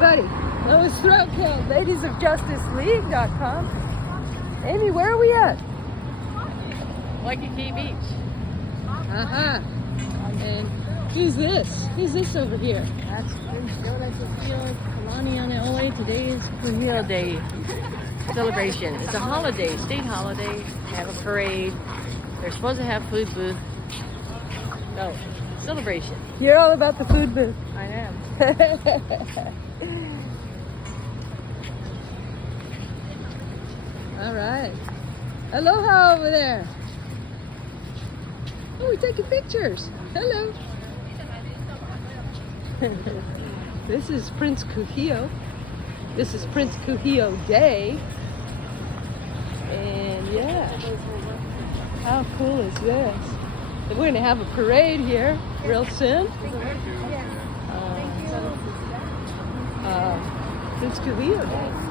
everybody. Lois Throatkill, ladiesofjusticeleague.com. Amy, where are we at? Waikiki Beach. Uh-huh. And who's this? Who's this over here? That's Prince Jonah Kūhiō Kalanianaʻole. Today is Kūhiō Day celebration. It's a holiday, state holiday. They have a parade. They're supposed to have food booth. So, celebration. You're all about the food booth. I am. All right. Aloha over there. Oh, we're taking pictures. Hello. This is Prince Kūhiō. This is Prince Kūhiō Day. And yeah, how cool is this? We're going to have a parade here real soon. Prince Kūhiō Day.